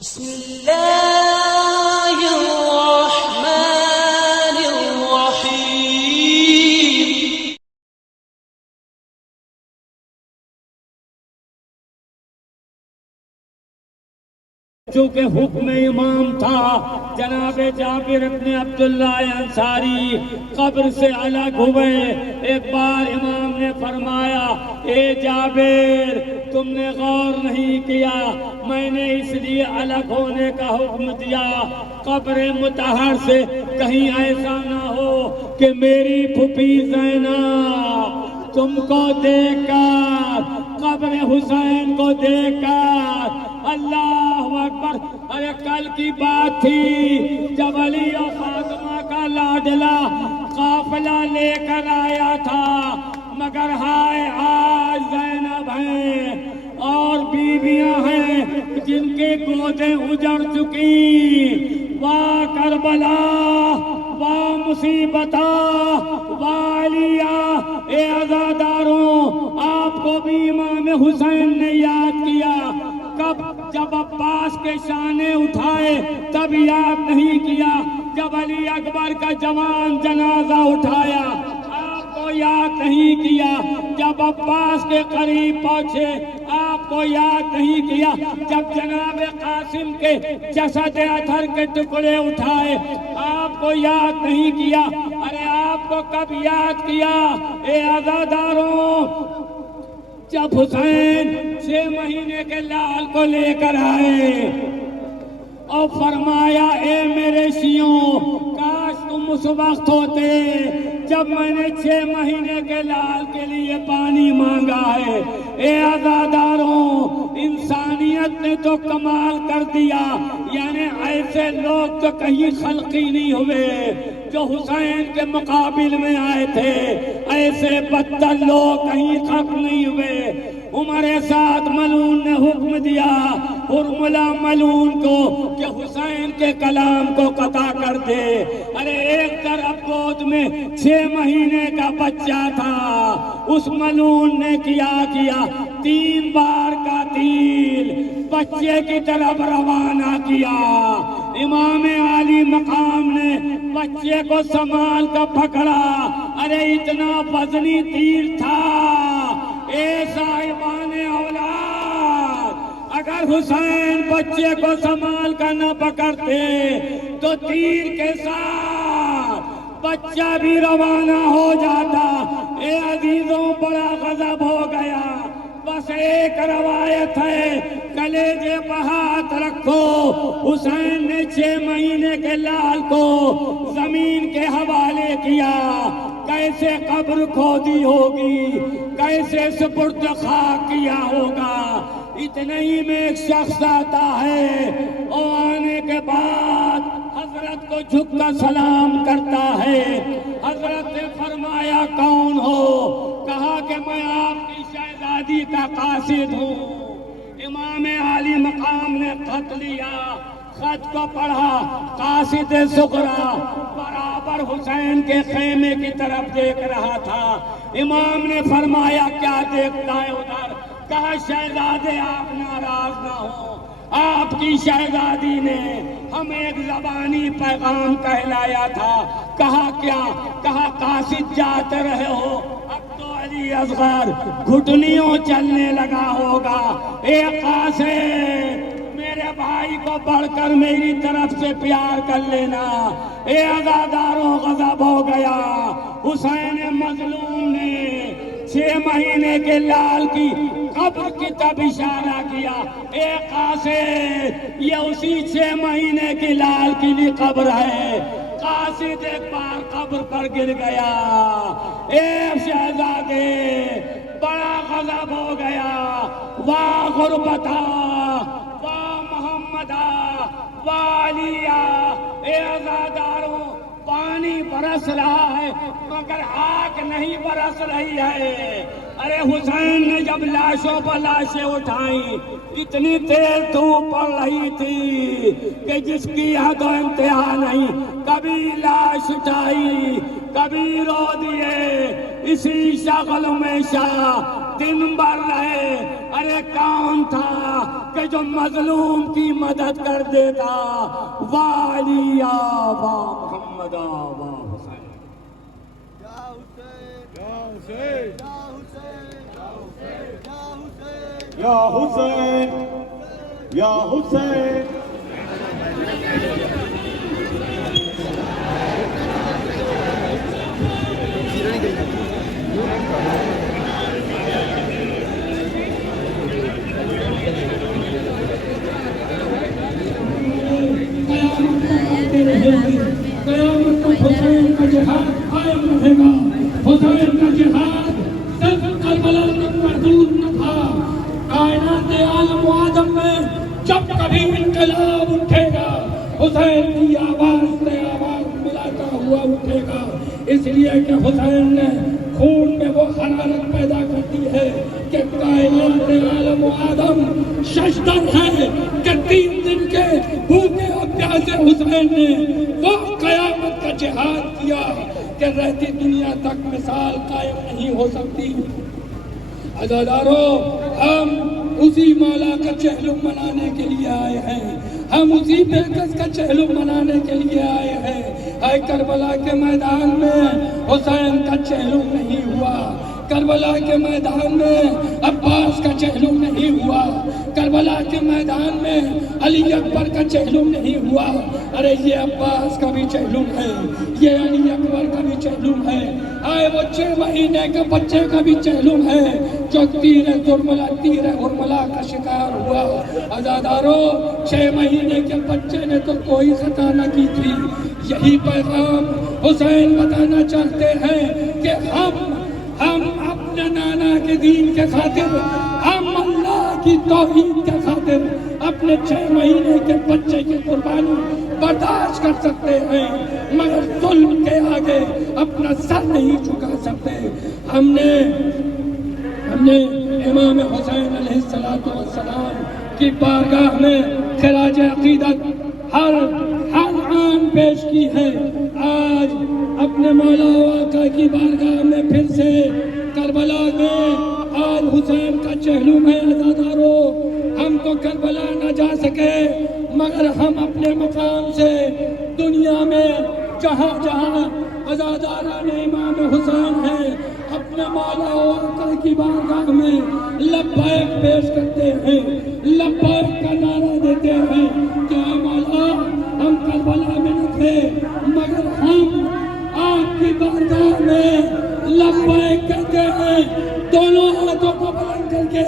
بسم الله الرحمن الرحيم چونکہ حکم امام تھا، جناب جابر ابن عبداللہ انصاری قبر سے الگ ہوئے۔ ایک بار امام نے فرمایا، اے جابر تم نے غور نہیں کیا، میں نے اس لیے الگ ہونے کا حکم دیا قبر مطہر سے کہیں ایسا نہ ہو کہ میری پھوپھی زینب تم کو دیکھ کر، قبر حسین کو دیکھ کر اللہ اکبر۔ ارے کل کی بات تھی جب علی اور فاطمہ کا لاڈلا قافلہ لے کر آیا تھا، مگر ہائے آج زینب ہیں اور بیویاں ہیں جن کے گودیں اجڑ چکی۔ واہ کربلا، واہ مصیبتہ، واہ علیہ، اے عزاداروں، آپ کو بھی امام حسین نے یاد کیا۔ کب؟ جب عباس کے شانے اٹھائے تب یاد نہیں کیا، جب علی اکبر کا جوان جنازہ اٹھایا آپ کو یاد نہیں کیا، جب عباس کے قریب پہنچے آپ کو یاد نہیں کیا، جب جناب قاسم کے جسد اطہر کے ٹکڑے اٹھائے آپ کو یاد نہیں کیا۔ ارے آپ کو کب یاد کیا اے عزاداروں؟ جب حسین 6 مہینے کے لال کو لے کر آئے اور فرمایا، اے میرے شیعوں کاش تم اس وقت ہوتے جب میں نے 6 مہینے کے لال کے لیے پانی مانگا ہے۔ اے عزاداروں، انسانیت نے تو کمال کر دیا، یعنی ایسے لوگ تو کہیں خلقی نہیں ہوئے جو حسین کے مقابل میں آئے تھے، ایسے بدتر لوگ کہیں خلق نہیں ہوئے۔ عمر سعد ملعون نے حکم دیا ارملا ملعون کو کہ حسین کے کلام کو قطع کر دے۔ ارے ایک طرف گود میں 6 مہینے کا بچہ تھا، اس ملعون نے کیا 3 بار کا تیر بچے کی طرف روانہ کیا۔ امام عالی مقام نے بچے کو سنبھال کر پکڑا، ارے اتنا وزنی تیر تھا۔ اے صاحبان اولاد، اگر حسین بچے کو سنبھال کر نہ پکڑتے تو تیر کے ساتھ بچہ بھی روانہ ہو جاتا۔ اے عزیزوں، بڑا غضب ہو گیا۔ بس ایک روایت ہے، کلیجے پر ہاتھ رکھو، حسین نے 6 مہینے کے لال کو زمین کے حوالے کیا، کیسے قبر کھودی ہوگی، کیسے سپرد خاک کیا ہوگا۔ اتنے ہی میں ایک شخص آتا ہے اور آنے کے بعد حضرت کو جھک کر سلام کرتا ہے۔ حضرت نے فرمایا کون ہو؟ کہا کہ میں آپ کی شہزادی کا قاصد ہوں۔ امام عالی مقام نے خط لیا، خط کو پڑھا، قاصد صغرا برابر حسین کے خیمے کی طرف دیکھ رہا تھا۔ امام نے فرمایا کیا دیکھتا ہے ادھر؟ کہا شہزادے آپ ناراض نہ ہوں، آپ کی شہزادی نے ہمیں ایک زبانی پیغام کہلایا تھا۔ کہا کیا؟ کہا قاصد جاتے رہے ہو، اب تو علی اصغر گھٹنیوں چلنے لگا ہوگا۔ اے قاصد، میرے بھائی کو بڑھ کر میری طرف سے پیار کر لینا۔ اے عزاداروں، غضب ہو گیا۔ حسین مظلوم نے 6 مہینے کے لال کی قبر کی طرف اشارہ کیا۔ اے قاصد، یہ اسی 6 مہینے کی لال کی بھی قبر ہے۔ قاصد ایک بار قبر پر گر گیا۔ اے شہزادے، بڑا غضب ہو گیا۔ واہ غربتہ، واہ محمدہ، واہ علیہ۔ اے عزاداروں، پانی برس رہا ہے مگر آگ نہیں برس رہی ہے۔ ارے حسین نے جب لاشوں پر لاشیں اٹھائیں، اتنی تیز دھوپ پڑ رہی تھی کہ جس کی حد و انتہا نہیں۔ کبھی لاش اٹھائی، کبھی رو دیے، اسی شغل میں شاہ دن بھر رہے. ارے کون تھا کہ جو مظلوم کی مدد کر دیتا؟ والی آبا محمد آبا حسین. یا حسین یا حسین. قیامت تک حسین کا جہاد قائم رہے گا. حسین کا جہاد صرف کربلا تک محدود نہ تھا. کائنات عالم و آدم میں جب کبھی انقلاب اٹھے گا حسین کی آواز سے آواز ملاتا ہوا اٹھے گا. اس لیے کہ حسین نے خون میں وہ حرارت پیدا کرتی ہے کہ کائنات عالم و آدم ششدر ہے کہ 3 دن کے بھوکے اور پیاسے حسین نے وہ قیامت کا جہاد کیا کہ رہتی دنیا تک مثال قائم نہیں ہو سکتی. عزادارو، ہم اسی مولا کا چہلم منانے کے لیے آئے ہیں. ہم اسی بیکس کا چہلم منانے کے لیے آئے ہیں. اے کربلا کے میدان میں حسین کا چہلم نہیں ہوا. کربلا کے میدان میں عباس کا چہلم نہیں ہوا. کربلا کے میدان میں علی اکبر کا چہلم نہیں ہوا. ارے یہ عباس کا بھی چہلم ہے، یہ علی اکبر کا بھی چہلم ہے. آئے وہ 6 مہینے کے بچے کا بھی چہلم ہے جو تیر ہرملا کا شکار ہوا. عزادارو، 6 مہینے کے بچے نے تو کوئی خطا نہ کی تھی. یہی پیغام حسین بتانا چاہتے ہیں کہ ہم اپنے نانا کے دین کے خاطر، ہم اللہ کی توحید کے خاطر اپنے 6 مہینے کے بچے کی قربانی برداشت کر سکتے ہیں، مگر ظلم کے آگے اپنا سر نہیں جھکا سکتے. ہم نے امام حسین علیہ السلام کی بارگاہ میں خراج عقیدت ہر آن پیش کی ہے. آج اپنے مولا و آقا کی بارگاہ میں پھر سے کربلا میں آج حسین کا چہلم ہے. عزادارو، ہم تو کربلا نہ جا سکے مگر ہم اپنے مقام سے دنیا میں جہاں جہاں عزاداران امام حسین ہیں اپنے مولا و آقا کی بارگاہ میں لبیک پیش کرتے ہیں، لبیک کا نعرہ دیتے ہیں کہ اے مولا، ہم کربلا میں نہ تھے مگر ہم آپ کی بارگاہ میں لبیک کہتے ہیں. دونوں ہاتھوں کو بلند کر کے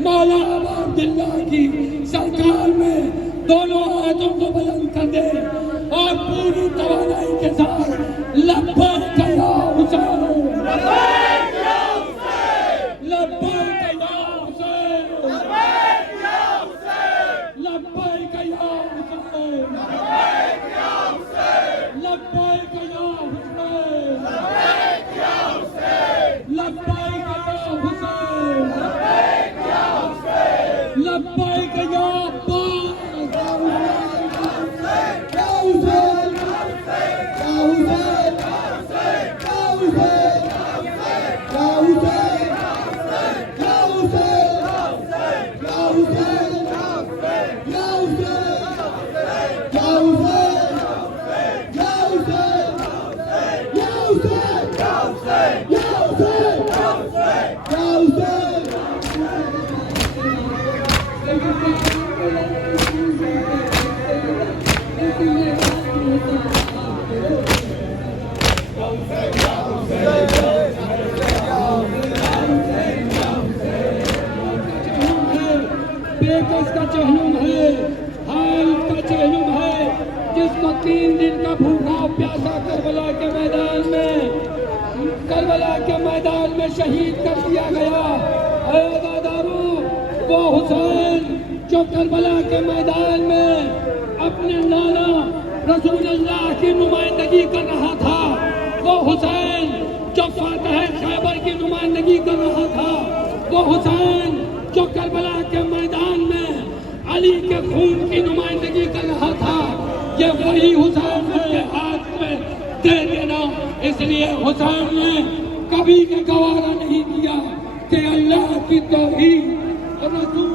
مولا ابا عبداللہ کی سرکار میں دونوں ہاتھوں کو بلند کر دے اور پوری توانائی کے ساتھ لبیک یا حسین، لبیک یا حسین، لبیک یا حسین، لبیک یا حسین، لبیک یا حسین، لبیک یا حسین، لبیک یا حسین، لبیک یا حسین، لبیک یا حسین، لبیک یا حسین، لبیک یا بیکس کا چہلم ہے، حال کا چہلم ہے، جس کو 3 دن کا بھوکا پیاسا کربلا کے میدان میں شہید کر دیا گیا. اے عزادارو، وہ حسین جو کربلا کے میدان میں اپنے نانا رسول اللہ کی نمائندگی کر رہا تھا، وہ حسین جو فاتح خیبر کی نمائندگی کر رہا تھا، وہ حسین جو کربلا کے میدان میں علی کے خون کی نمائندگی کر رہا تھا، یہ وہی حسین کے ہاتھ میں دے دینا. اس لیے حسین نے کبھی بھی گوارا نہیں کیا کہ اللہ کی توحید اور رسول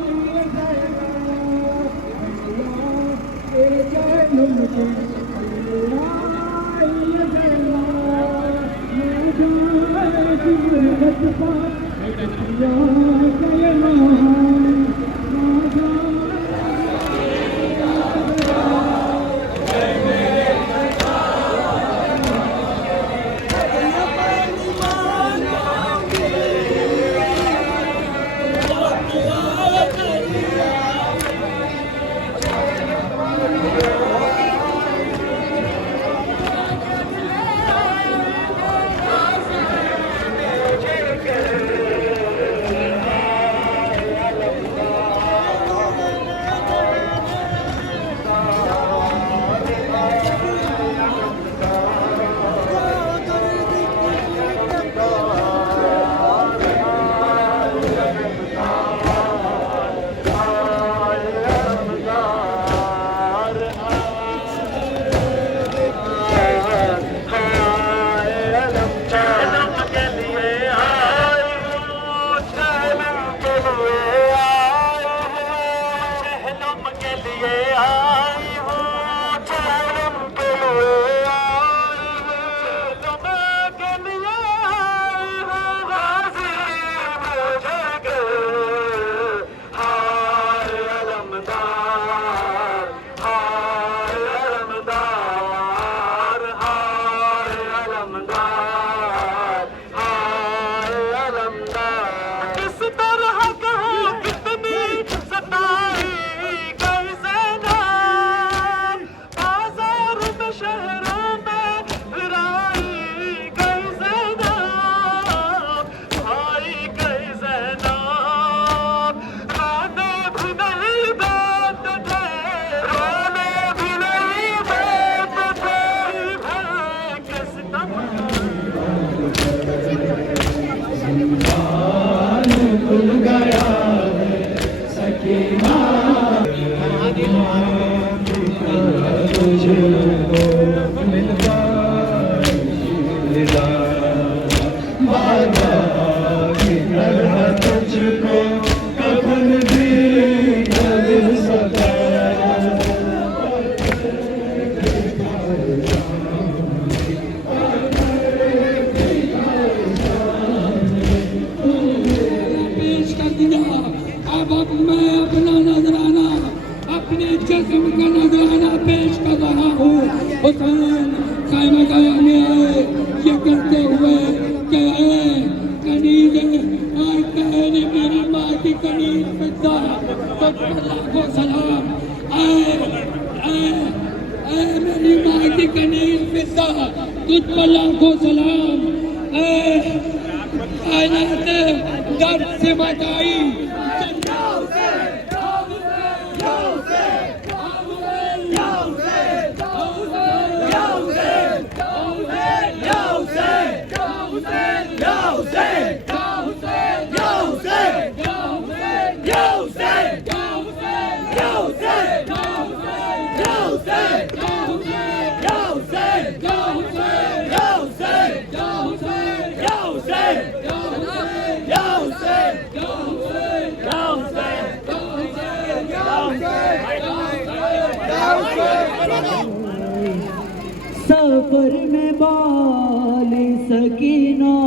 سفر میں بال سکینہ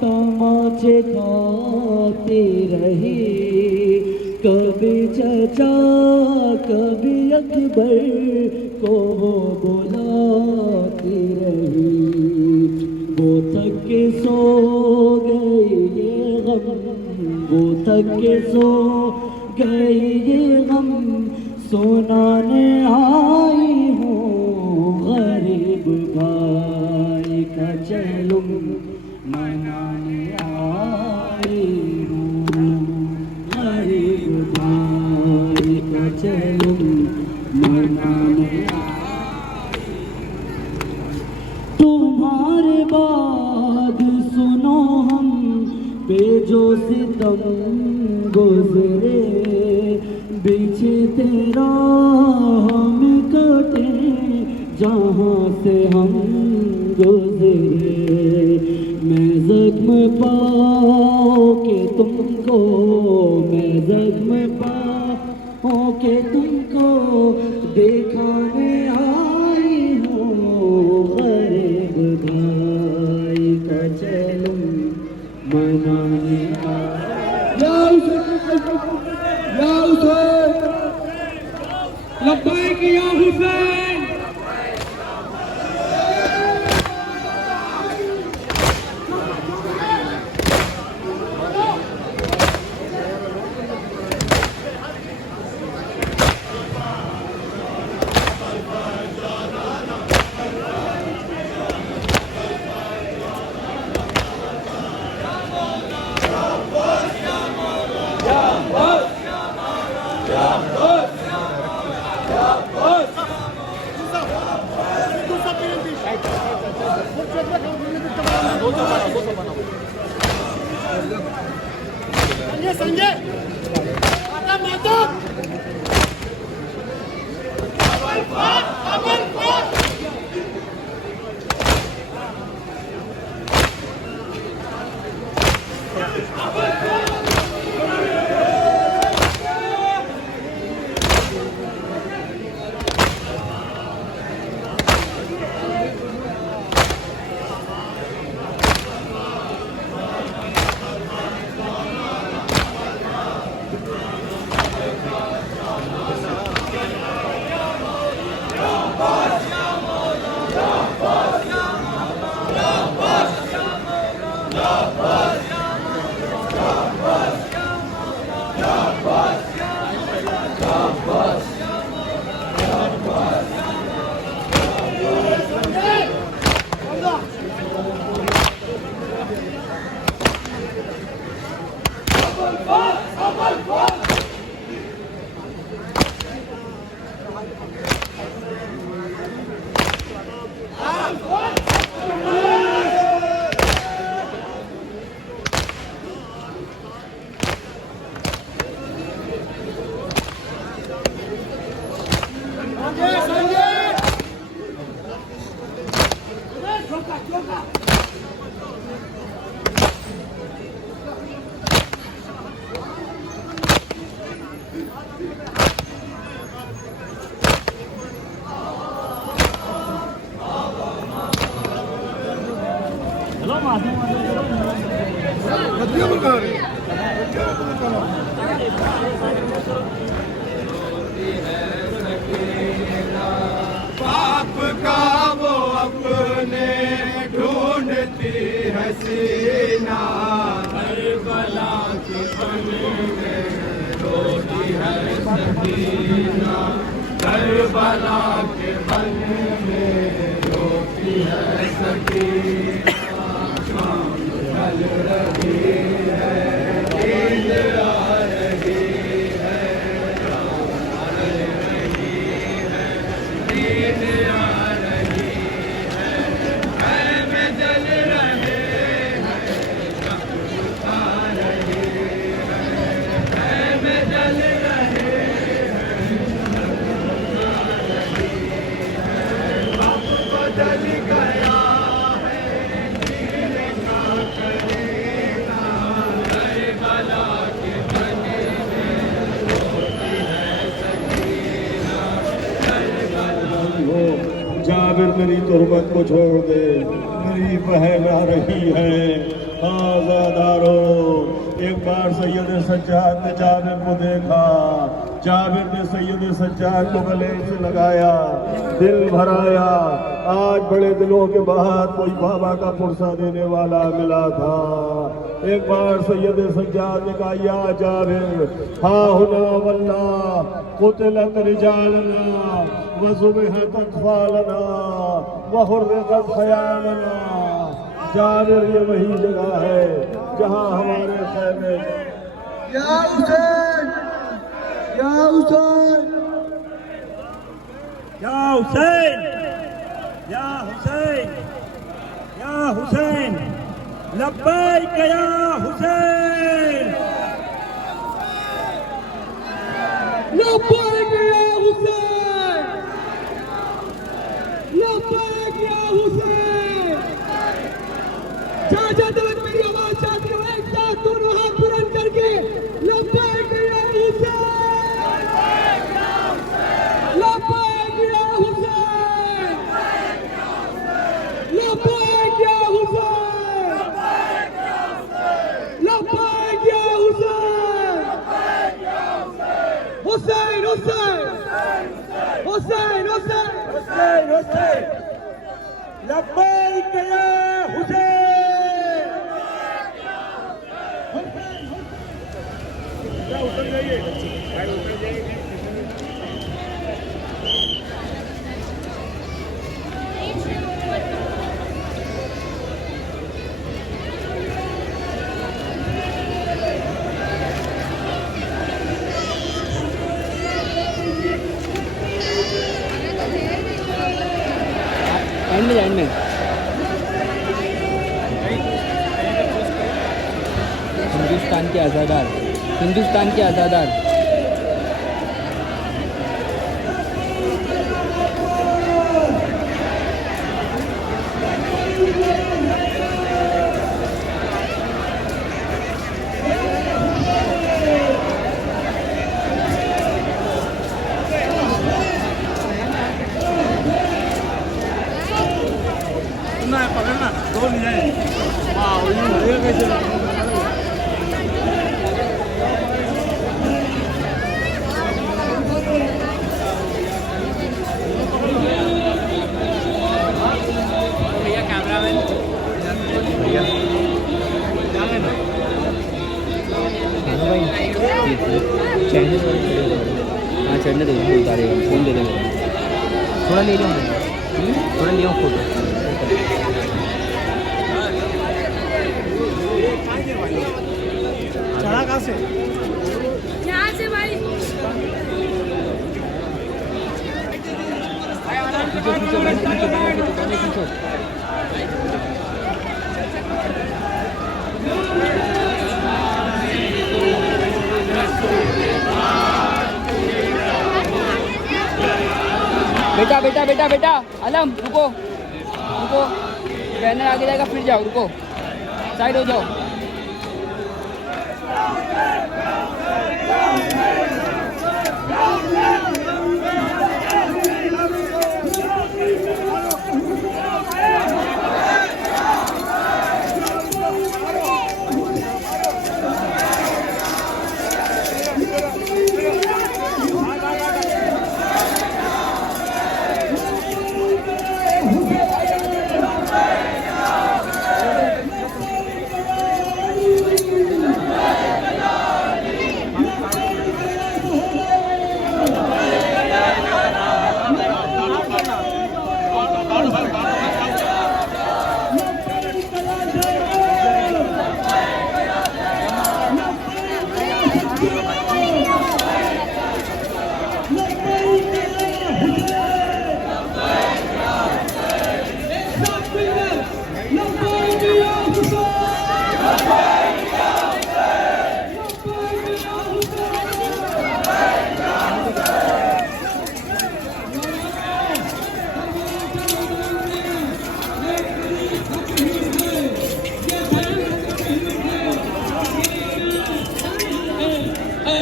تماچے کھاتی رہی، کبھی چچا کبھی اکبر کو وہ بلاتی رہی، وہ تھک کے سو گئی یہ غم، وہ تھک کے سو گئی یہ غم، سنانے آئی ہوں غریب بھائی کا چلم، منانے آئی ہوں غریب بھائی کا چلم، منانے تمہارے بعد سنو ہم پہ جو ستم گزرے، بیچ تیرا ہم کٹے جہاں سے ہم گزرے، میں زخم پاؤ کے میں زخم پاؤں کے تم کو دکھانے آئی ہوں، غریب بھائی کا چلم منانے آئی۔ یا حسین لبیک یا حسین۔ संजय आता माता बाप का वो अपने ढूंढती है सीना, करबला के बन में रोती है सकीना, करबला के बन में रोती है सकीना। शाम ढल रही है, नींद आ रही है, रात आ रही है, नींद आ रही है, मैं जल रहे हैं, जब आ रही है, मैं जल रहे हैं, जब आ रही है, बाप बदल गया है, जीने का करेगा, करबला के बने में रोती है सकीना, करबला हो। जाबिर मेरी तुरबत को छोड़ दे, मेरी बहन आ रही है, आज़ादारो। एक बार सैयद सज्जाद ने जाबिर को देखा, जाबिर ने सैयद सज्जाद को गले से लगाया, दिल भराया। आज बड़े दिनों के बाद कोई बाबा का पुरसा देने वाला मिला था। एक बार सैयद सज्जाद ने कहा, या जाबिर हा हुना वल्लाह कुतिलत रिजालना वज़ुबिहत अत्फालना वहुर्रिक़त ख़यालना। जाबिर ये वही जगह है जहाँ हमारे खैमे। या हुसैन, या हुसैन, या हुसैन, या हुसैन, या हुसैन, लब्बैक या हुसैन, लब्बैक या हुसैन, लब्बैक या हुसैन। जहाँ जहाँ तक मेरी आवाज चाहती हूँ, एक साथ दोनों हाथ बुलंद करके لبیک یا حسین لبیک یا حسین لبیک یا حسین حسین حسین حسین حسین حسین لبیک یا حسین اینڈ میں ہندوستان کے آزادار ہندوستان کے آزادار ہاں چڑھنے دو اتارے گا فون دے دیں گے تھوڑا لے لوں تھوڑا لے آؤں فوٹو چڑھا کہاں سے یہاں سے بھائی بیٹا بیٹا بیٹا بیٹا علم رکو رکو بینر آگے جائے گا پھر جاؤ رکو سائڈ ہو جاؤ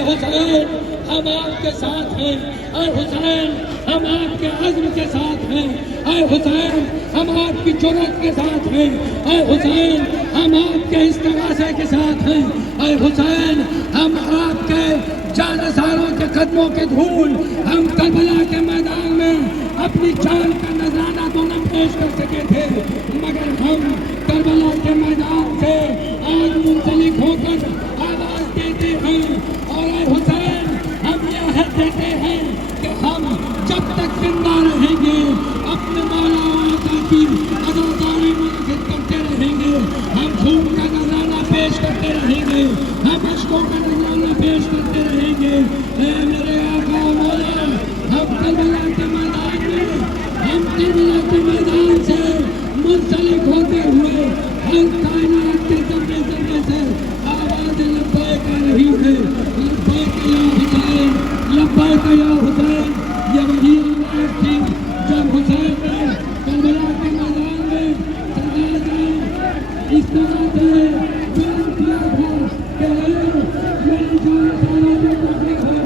حسین ہم آپ کے ساتھ ہیں، اے حسین ہم آپ کے عزم کے ساتھ ہیں، اے حسین ہم آپ کی جرأت کے ساتھ ہیں، اے حسین ہم آپ کے استغاثے کے ساتھ ہیں، اے حسین ہم آپ کے جانثاروں کے قدموں کے دھول ہم کربلا کے میدان میں اپنی جان کا نذرانہ تو نہ پیش کر سکے تھے، مگر ہم کربلا کے میدان سے آج منسلک ہو کر آواز دیتے ہیں اور اے حسین ہم یہ عہد دیتے ہیں کہ ہم جب تک زندہ رہیں گے اپنے مولا آقا کی عزاداری منعقد کرتے رہیں گے، ہم خون کا نذرانہ پیش کرتے رہیں گے، ہم عشقوں کا نذرانہ پیش کرتے رہیں گے، اے میرے آقا و مولا ہم کربلا کے میدان میں ہم کربلا کے میدان سے منسلک ہوتے ہوئے ہر کائنات کے ذرے ذرے سے آواز لبیک آ رہی ہے، لبیک یا حسین لبیک یا حسین، یہ وہی آواز تھی جب حسین نے کربلا کے میدان میں سرکار کا اس طرح سے بیان کیا تھا کہ میری جان سارا جو تکلیف ہے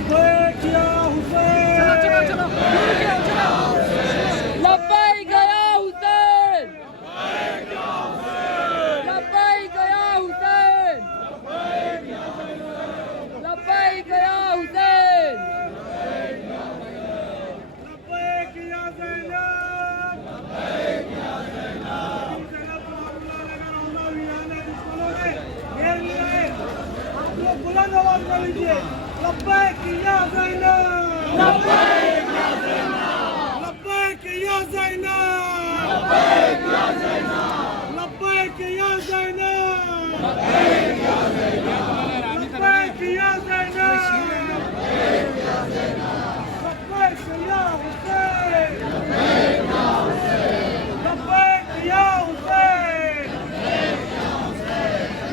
لبیک یا حسین، لبیک یا حسین، لبیک یا حسین، بلند آواز میں لیجیے لبیک یا زینب، لبیک یا زینب، لبیک یا زینب، لبیک یا زینب، لبیک یا حسین، لبیک یا حسین،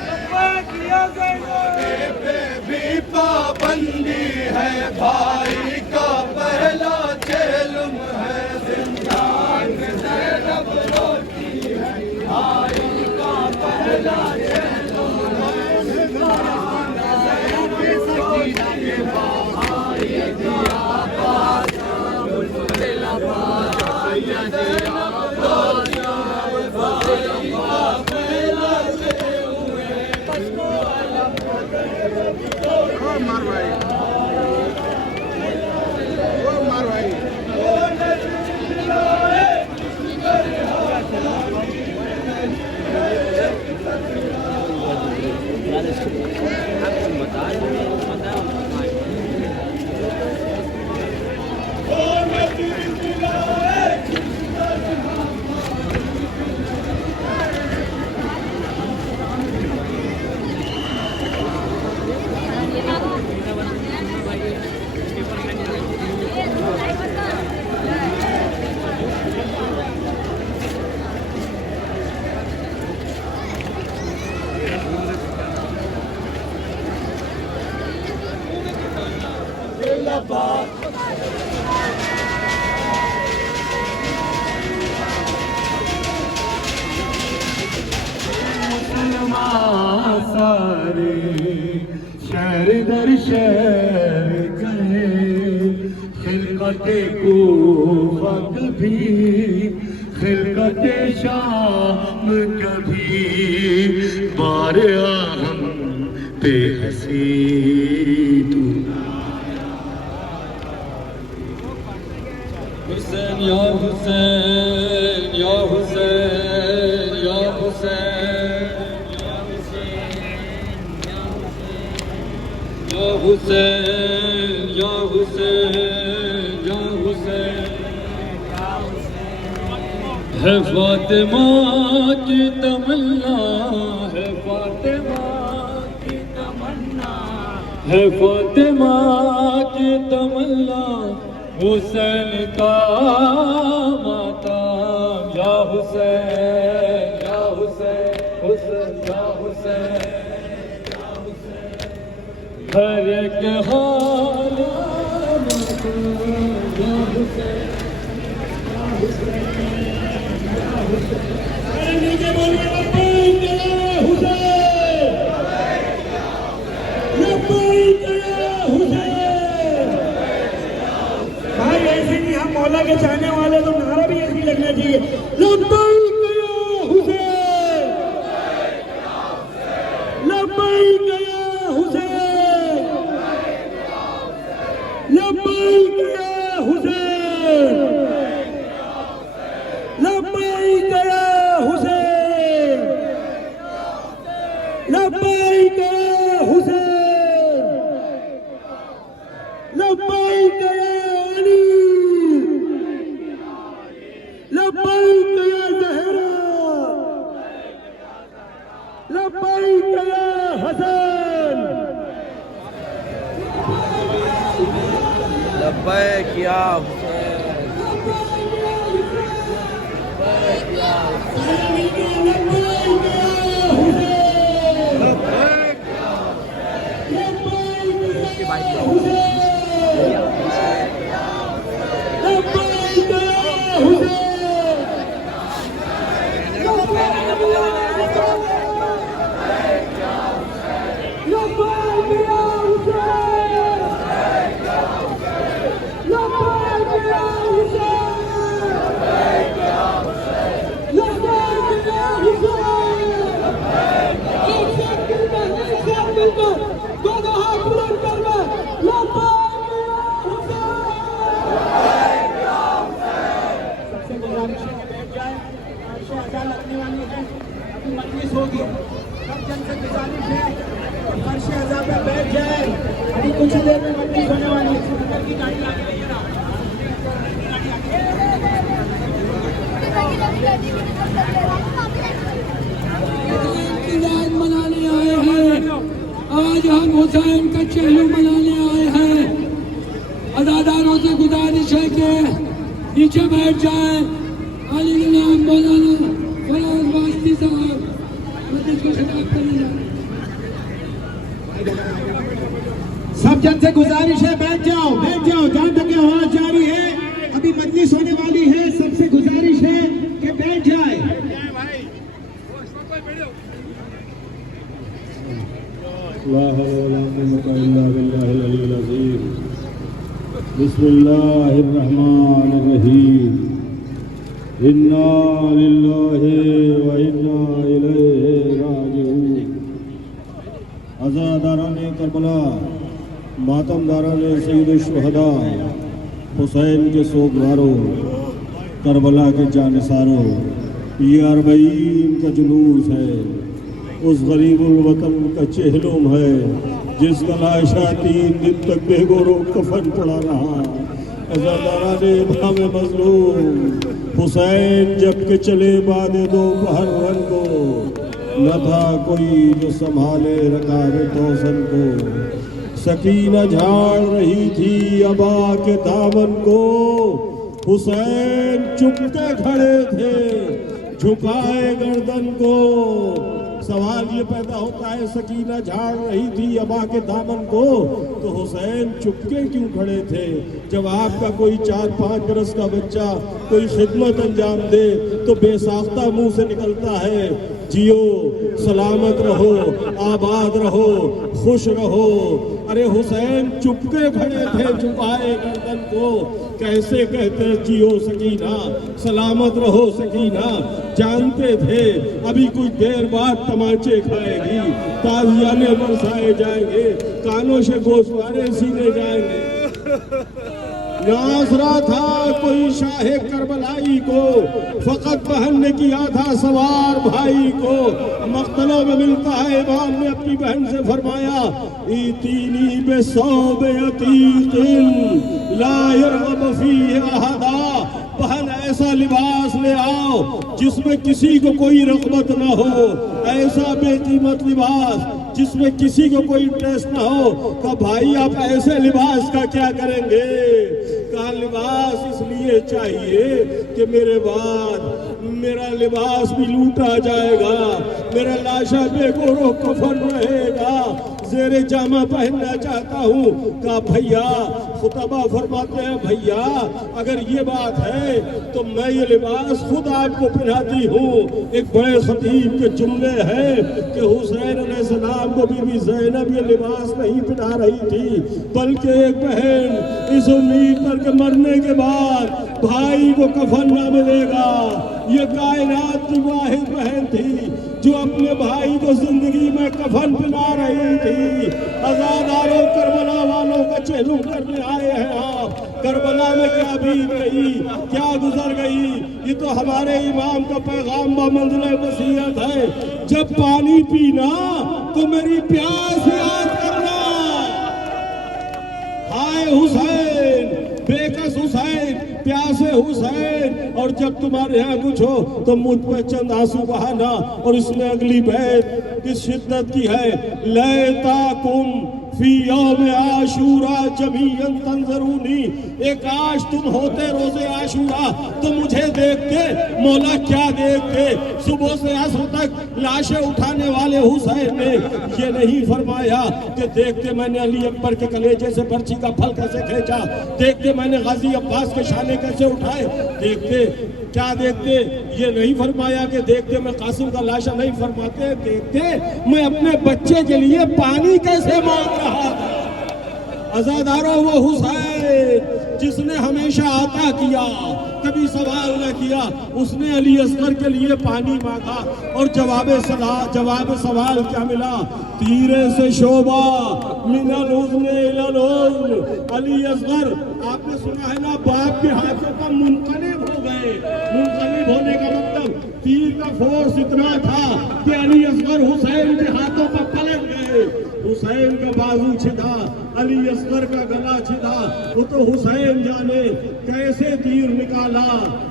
لبیک یا زینب بھی پابندی ہے، بھائی کا پہلا چیلم ہے، زندان میں زینب روتی ہے، بھائی کا پہلا چیلم ہے، زندان میں زینب روتی ہے، بھائی دیا بادشاہ دیا بادشاہ بھائی کا پہلا چیلم ہے، سارے شہر در شہر گئے، خلقت کوفہ کبھی، خلقت شام کبھی، بار ہم پہ ہنسی تو حسین یا حسین یا حسین یا حسین یا حسین یا حسین یا حسین ہے فاطمہ کی تمنا، ہے فاطمہ کی تمنا، ہے فاطمہ کی تمنا، حسین کا ماتم یا حسین یا حسین حسین یا حسین، ہر ایک حال یا حسین بھائی ایسے نہیں، ہم مولا کے چاہنے والے تو نعرہ بھی ایسے لگنا چاہیے، لبیک یا حسین، لبیک یا حسین، لبیک یا حسین، لبیک یا حسین، لبیک یا حسین، لبیک یا علی، لبیک یا زہرا، لبیک یا حسن، لبیک یا حسین، इंतजार मनाने आए हैं। आज हम हुसैन का चेहरा मनाने आए हैं। अदादारों से गुजारिश है कि नीचे बैठ जाए। अली नाम मौलाना फराज वास्ती साहब मस्जिद को खिताब करेंगे। सब जन से गुजारिश है, बैठ जाओ जहां तक की आवाज जारी है। अभी मजलिस होने वाली है, सबसे गुजारिश है कि बैठ जाए। बिस्मिल्लाहिर्रहमानिर्रहीम। इन्ना लिल्लाहि व इन्ना इलैहि राजिऊन। अज़ादाराने करबला, मातमदाराने सय्यद शुहदा, हुसैन के सोगवारों, करबला के जानिसारों, ये अरबईन का जुलूस है। उस गरीबुल वतन का चेहलुम है जिसका लाशा 3 दिन तक बेगोरो कफन पड़ा रहा। अज़ादाराने इमाम मज़लूम हुसैन जब के चले बाद दोपहर वन को, न था कोई जो संभाले रकाबे तोसन को। सकीना झाड़ रही थी अबा के दामन को, हुसैन चुपके खड़े थे झुकाए गर्दन को। सवाल ये पैदा होता है, सकीना झाड़ रही थी अबा के दामन को, तो हुसैन चुपके क्यों खड़े थे? जब आपका कोई 4-5 बरस का बच्चा कोई खिदमत अंजाम दे तो बेसाख्ता मुंह से निकलता है, जियो, सलामत रहो, आबाद रहो, खुश रहो। अरे हुसैन चुपके खड़े थे झुकाए गर्दन को। कैसे कहते जियो सकीना, सलामत रहो सकीना। जानते थे अभी कुछ देर बाद तमाचे खाएगी, ताजियाने बरसाए जाएंगे, कानों से गोशवारे सीने जाएंगे। नासरा था कोई शाहे करबलाई को, फकत बहन ने किया था सवार भाई को। मख्तलों में मिलता है, इमाम ने अपनी बहन से फरमाया, इतीनी बेसौबे अतीकिन ला यरगब फीहि अहदा। बहन ऐसा लिबास ले आओ जिसमें किसी को कोई रग़बत न हो, ऐसा बेकीमत लिबास जिसमें किसी को कोई इंटरेस्ट ना हो। कहा भाई आप ऐसे लिबास का क्या करेंगे? कहा लिबास इसलिए चाहिए कि मेरे बाद मेरा लिबास भी लूटा जाएगा, मेरा लाशा बेगोरो कफन रहेगा, ज़ेरे जामा पहनना चाहता हूँ। कहा भैया, खुतबा फरमाते हैं भैया अगर ये बात है तो मैं ये लिबास खुद आपको पहनाती हूँ। एक बड़े खतीब के जुमले हैं कि हुसैन अलैहिस्सलाम को बीबी ज़ैनब ये लिबास नहीं पहना रही थी, बल्कि एक बहन इस उम्मीद पर के मरने के बाद भाई को कफन न मिलेगा। ये कायनात की वाहिद बहन थी जो अपने भाई को जिंदगी में कफन पहना रही थी। आज़ादारों करबला वालों का चेहलू करने आए हैं आप। करबला में क्या बीत गई, क्या गुजर गई, ये तो हमारे इमाम का पैगाम व मंज़िल वसीयत है। जब पानी पीना तो मेरी प्यास याद करना। हाय हुसैन, बेकस हुसैन, प्यासे हुसैन, और जब तुम्हारे यहाँ कुछ हो तो मुझ पे चंद आंसू बहाना। और इसमें अगली बैत किस शिद्दत की है, लैताकुम फी यौम आशूरा जमीअन तंज़रूनी। एक काश तुम होते रोजे आशूरा तो मुझे देखते। मौला क्या देखते? सुबह से असर तक लाशें उठाने वाले हुसैन ने ये नहीं फरमाया कि देखते मैंने अली अकबर के कलेजे से पर्ची का फल कैसे खींचा, देखते मैंने गाजी अब्बास के शाने कैसे उठाए, देखते क्या देखते? ये नहीं फरमाया कि देखते मैं कासिम का लाशा, नहीं फरमाते देखते मैं अपने बच्चे के लिए पानी कैसे मांग रहा था। आज़ादारों वो हुसैन जिसने हमेशा आता किया, कभी सवाल न किया, उसने अली असगर के लिए पानी मांगा और जवाब सवाल क्या मिला? तीरे से शोभा मिनल उज़्न इलल उज़्न। अली असगर, आपने सुना है ना, बाप के हाथों का मुनक़लिब हो गए। मुनक़लिब होने का मतलब तीर का फोर्स इतना था कि अली असगर हुसैन के हाथों पर पलट गए। हुसैन का बाजू छिदा, अली असगर का गला छिदा, वो तो हुसैन जाने कैसे तीर निकाला।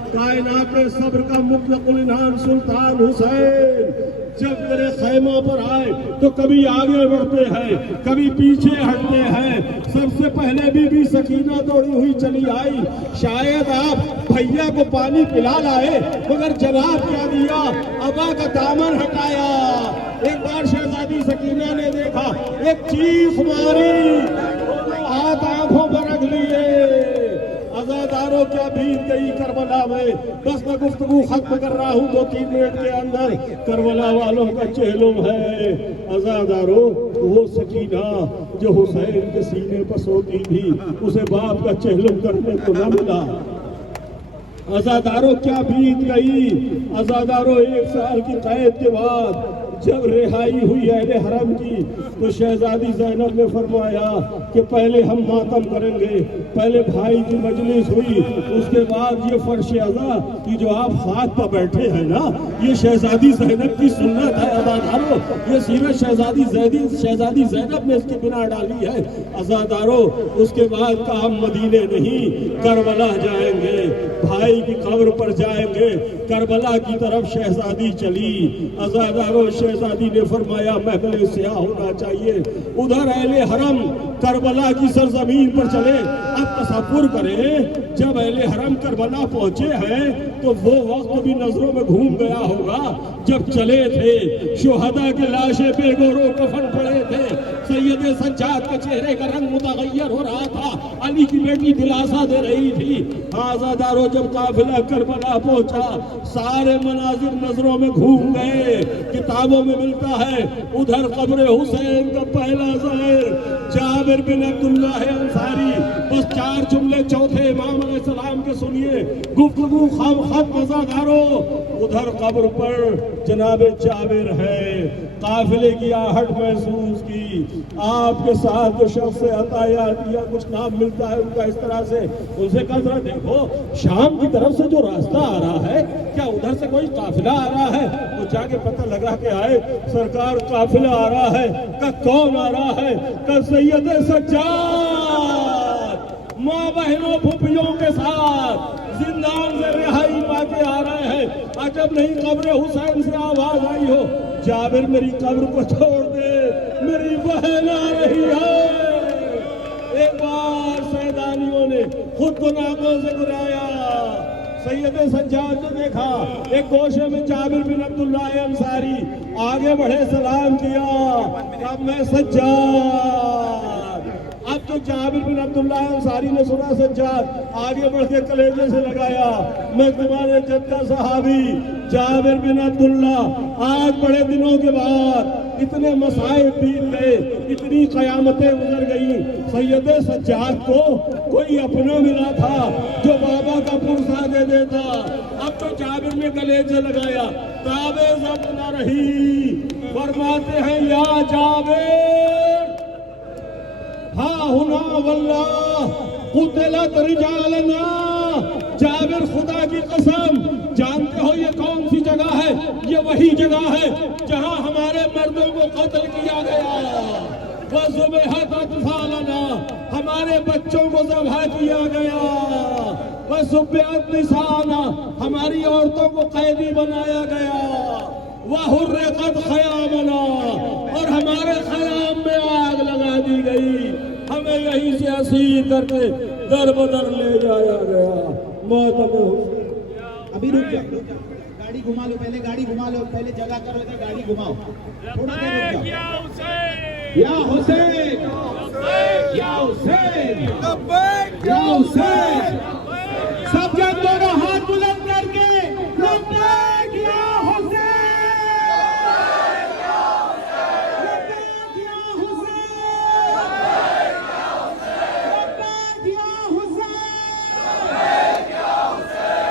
कायनात में सब्र का मुतलकुल इनाम सुल्तान हुसैन जब मेरे खैमा पर आए तो कभी आगे बढ़ते हैं, कभी पीछे हटते हैं। सबसे पहले बीबी सकीना दौड़ी हुई चली आई। शायद आप भैया को पानी पिला लाए, मगर जनाब क्या दिया, अबा का दामन हटाया। एक बार शहजादी सकीना ने देखा, एक चीख मारी, हाथ आंखों पर रख लिए। अज़ादारों क्या बीत गई करबला में। बस मैं गुफ्तगू खत्म कर रहा हूँ 2-3 मिनट के अंदर। करबला वालों का चेहलुम है अज़ादारों, वो सकीना जो हुसैन के सीने पर सोती थी, उसे बाप का चेहलुम करने को न मिला। अज़ादारों क्या बीत गई। अज़ादारों 1 साल की कैद के बाद जब रिहाई हुई अहले हरम की, तो शहजादी ज़ैनब ने फरमाया कि पहले हम मातम करेंगे। पहले भाई की मजलिस हुई, उसके बाद ये फर्श अज़ा कि जो आप खाक पर बैठे हैं ना, ये शहजादी ज़ैनब की सुन्नत है। अज़ादारों, ये सीरत शहजादी ज़ैनब ने इसकी बिना डाली है। अज़ादारों, उसके बाद का हम मदीने नहीं करबला जाएंगे, भाई की कब्र पर जाएंगे। करबला की तरफ शहजादी चली। अज़ादारों, शहजादी ने फरमाया महफिल स्याह होना चाहिए। उधर अहले हरम करबला की सरजमीन पर चले। अब तसव्वुर करें, जब अहले हरम करबला पहुंचे हैं तो वो वक्त भी नजरों में घूम गया होगा जब चले थे। शुहदा के लाशें बेगोरो कफन पड़े थे। सैयद सज्जाद के चेहरे का रंग मुतगय्यर हो रहा था। अली की बेटी दिलासा दे रही थी। आज़ादारों, जब काफिला करबला पहुंचा, सारे मनाजिर नजरों में घूम गए। किताबों में मिलता है, उधर कब्र हुसैन का पहला ज़ाहिर जाबिर बिन अब्दुल्लाह अंसारी। बस 4 जुमले चौथे इमाम अलैहिस्सलाम के सुनिए, गुफ्तगू खम अज़ादारों। उधर कब्र पर जनाबे जाबिर है। काफिले की आहट महसूस की। आपके साथ जो शख्स अतायात या कुछ नाम मिलता है उनका इस तरह से, उनसे कहा जरा देखो शाम की तरफ से जो रास्ता आ रहा है, क्या उधर से कोई काफिला आ रहा है? वो जाके पता लगा के आए, सरकार काफिला आ रहा है। का कौन आ रहा है? का सैयद सज्जाद माँ बहनों फूफियों के साथ जिंदान से रिहाई पाके आ रहे हैं। अजब नहीं कब्र हुसैन से आवाज आई हो, जाबिर मेरी कब्र को छोड़ दे, मेरी बहन आ रही है। एक बार सैदानियों ने खुद को नाकों से गिराया। सैयद सज्जाद ने देखा, एक गोशे में जाबिर बिन अब्दुल्लाह अंसारी आगे बढ़े, सलाम किया। अब मैं सज्जाद। अब तो जाबिर बिन अब्दुल्लाह अंसारी ने सुना सज्जाद, आगे बढ़ के कलेजे से लगाया, मैं तुम्हारे जद्दा सहाबी जाबिर बिन अब्दुल्लाह। आज बड़े दिनों के बाद इतने मसाइब बीत गए, इतनी कयामतें गुजर गई। सैयद सज्जाद को कोई अपना मिला था जो बाबा का पुरसा दे देता। अब तो जाबिर ने कलेजे लगाया, ताबे जब्त न रही। फरमाते हैं या जाबिर हा हुना वल्लाह कुतिलत रिजालना। जाबिर खुदा की कसम, जानते हो ये कौन सी जगह है? ये वही जगह है जहां हमारे मर्दों को कत्ल किया गया। वज़ुबिहत अत्फालना, हमारे बच्चों को ज़ब्ह किया गया। वज़ुबिहत निसाना, हमारी औरतों को कैदी बनाया गया। वहुर्रिक़त ख़यामना, और हमारे ख़याम में आग लगा दी गई। हमें यहीं से असीर करके दर बदर ले जाया गया। अभी रुक जाओ, गाड़ी घुमा लो, पहले गाड़ी घुमा लो, पहले जगह कर लगे, गाड़ी घुमाओ, थोड़ा देर रुक जाओ। या हुसैन, या हुसैन, या हुसैन। सब जन दोनों हाथ बुलंद करके लब्बैक या हुसैन, लब्बैक या हुसैन, लब्बैक या हुसैन,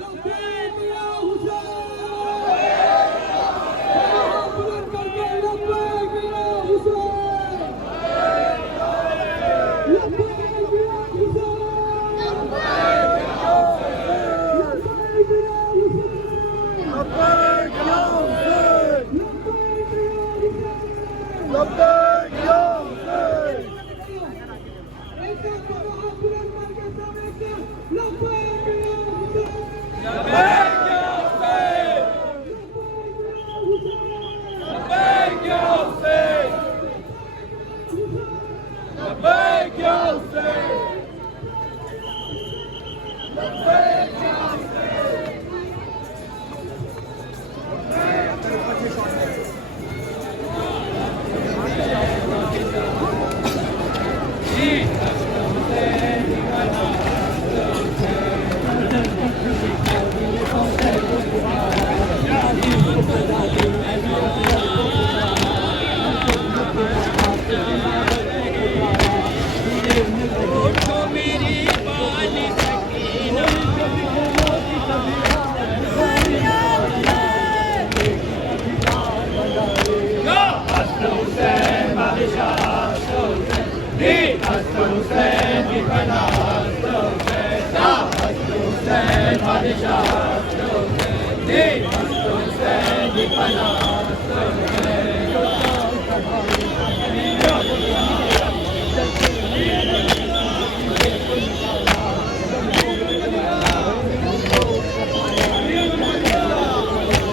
लब्बैक या हुसैन। हाथ बुलंद करके लब्बैक या हुसैन, लब्बैक या Hussain.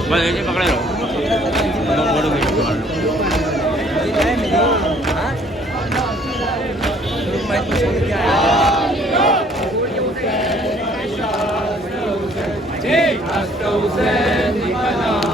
Vale, ini pakai lo. Nomor Hasta Hussein,